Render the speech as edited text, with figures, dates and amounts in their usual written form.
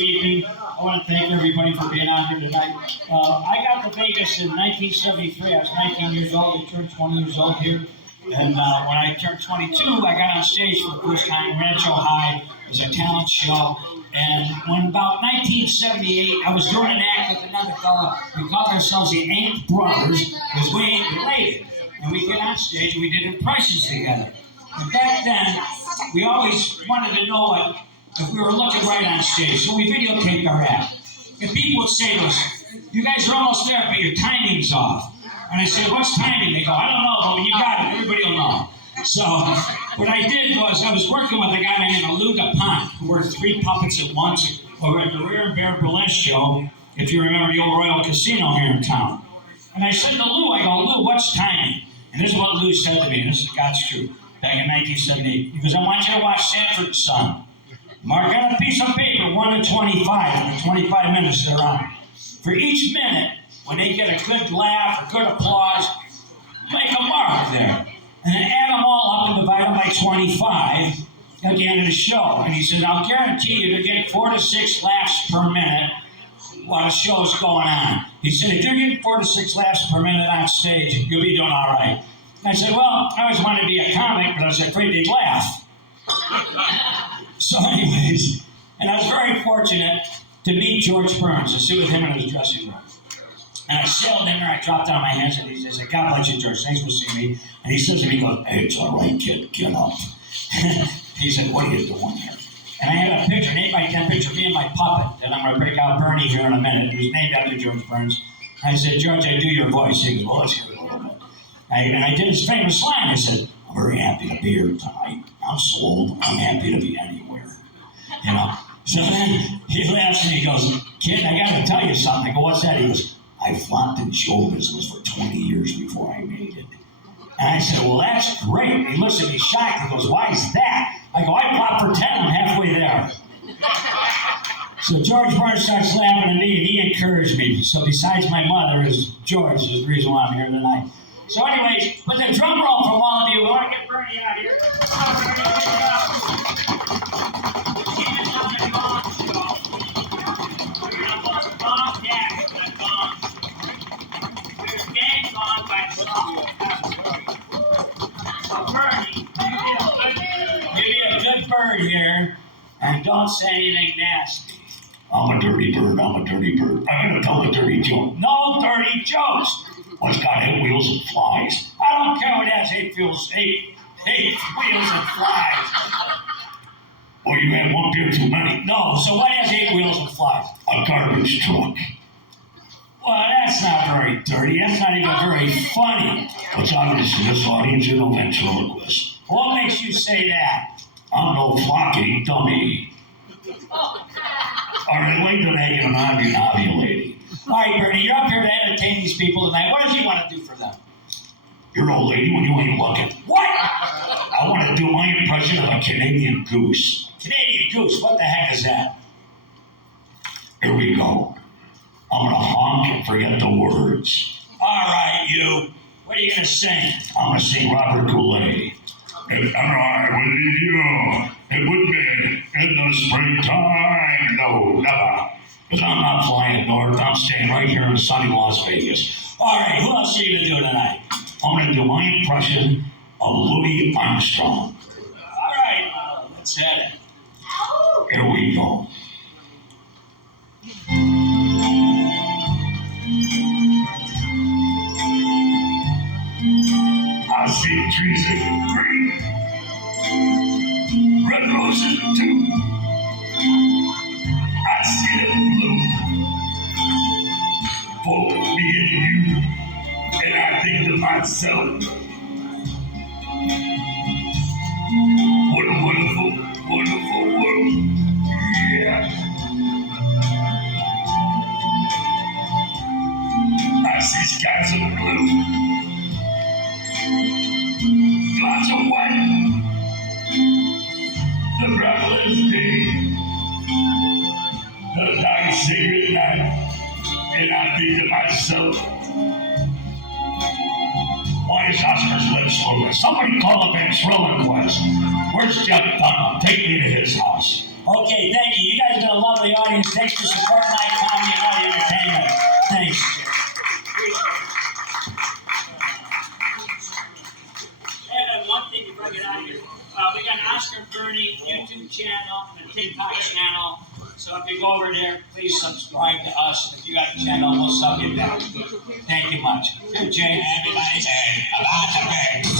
evening. I want to thank everybody for being out here tonight. I got to Vegas in 1973. I was 19 years old. I turned 20 years old here. And when I turned 22, I got on stage for the first time, Rancho High. It was a talent show. And when about 1978, I was doing an act with another fellow. We called ourselves the Ain't Brothers, because we ain't related. And we get on stage and we did impressions together. And back then, we always wanted to know if we were looking right on stage. So we videotaped our act. And people would say to us, "You guys are almost there, but your timing's off." And I said, "What's timing?" They go, "I don't know, but when you got it, everybody will know." So what I did was I was working with a guy named Lou DuPont, who worked 3 puppets at once over at the Rare Bear Burlesque show, if you remember the old Royal Casino here in town. And I said to Lou, I go, "Lou, what's timing?" And this is what Lou said to me, and this is God's truth, back in 1978. He goes, "I want you to watch Sanford Son. Mark out a piece of paper, 1 to 25, and the 25 minutes they're on. For each minute, when they get a good laugh or good applause, make a mark there. And then add them all up and divide them by 25 at the end of the show." And he said, "I'll guarantee you to get 4 to 6 laughs per minute while the show's going on." He said, "If you're getting 4 to 6 laughs per minute on stage, you'll be doing all right." And I said, "Well, I always wanted to be a comic, but I was afraid they'd laugh." So anyways, and I was very fortunate to meet George Burns and sit with him in his dressing room. And I sailed in there, I dropped down my hands, and he said, "God bless you, George, thanks for seeing me." And he says to me, he goes, "Hey, it's all right, kid, get up." He said, "What are you doing here?" And I had a picture, an 8x10 picture of me and my puppet, that I'm going to break out Bernie here in a minute. It was named after George Burns. I said, "George, I do your voice." He goes, "Well, let's hear it a little bit." And I did his famous line. I said, "I'm very happy to be here tonight. I'm so old, I'm happy to be anywhere." You know? So then he laughs and he goes, "Kid, I got to tell you something." I go, "What's that?" He goes, "I flopped in show business for 20 years before I made it." And I said, "Well, that's great." He looks at me shocked. He goes, "Why is that?" I go, "I flopped for 10, I'm halfway there." So George Burns starts laughing at me, and he encouraged me. So besides my mother, is George is the reason why I'm here tonight. So anyways, with the drum roll from all of you, we want to get Bernie out here. Bird here, and don't say anything nasty. I'm a dirty bird, I'm a dirty bird. I'm going to tell a dirty joke. No dirty jokes. What's got 8 wheels and flies? I don't care what has 8 wheels and flies. Or you had 1 beer too many. No, so what has 8 wheels and flies? A garbage truck. Well, that's not very dirty. That's not even very funny. What's obvious in this audience, you're no ventriloquist. What makes you say that? I'm no flocking dummy. All right, wait till they get an ovulating. All right, Bernie, you're up here to entertain these people tonight. What does he want to do for them? You're old lady when you ain't looking. What? I want to do my impression of a Canadian goose. Canadian goose? What the heck is that? Here we go. I'm going to honk and forget the words. All right, you. What are you going to sing? I'm going to sing Robert Goulet. "And I will leave you, it would be in the springtime." No, never. Because I'm not flying north, I'm staying right here in sunny Las Vegas. All right, who else are you going to do tonight? I'm going to do my impression of Louis Armstrong. All right, let's hit it. Here we go. I see trees of green, red roses too. I see them blue for me and you, and I think to myself, what a wonderful, wonderful world. Yeah. I see skies of blue, clouds of white, the breathless day, the night sacred night, and I think to myself, why is Oscar's lips moving? Somebody call a ventriloquist. Where's Jeff Dunham? Take me to his house. Okay, thank you. You guys have been a lovely audience. Thanks for supporting Night Comedy and Audio Entertainment. Thanks. And one thing before I get out of here, we got an Oscar Bernie YouTube channel and a TikTok channel. So if you go over there, please subscribe to us. If you got a channel, we'll sub you back. Thank you much. Good, Jay. Everybody say about the way.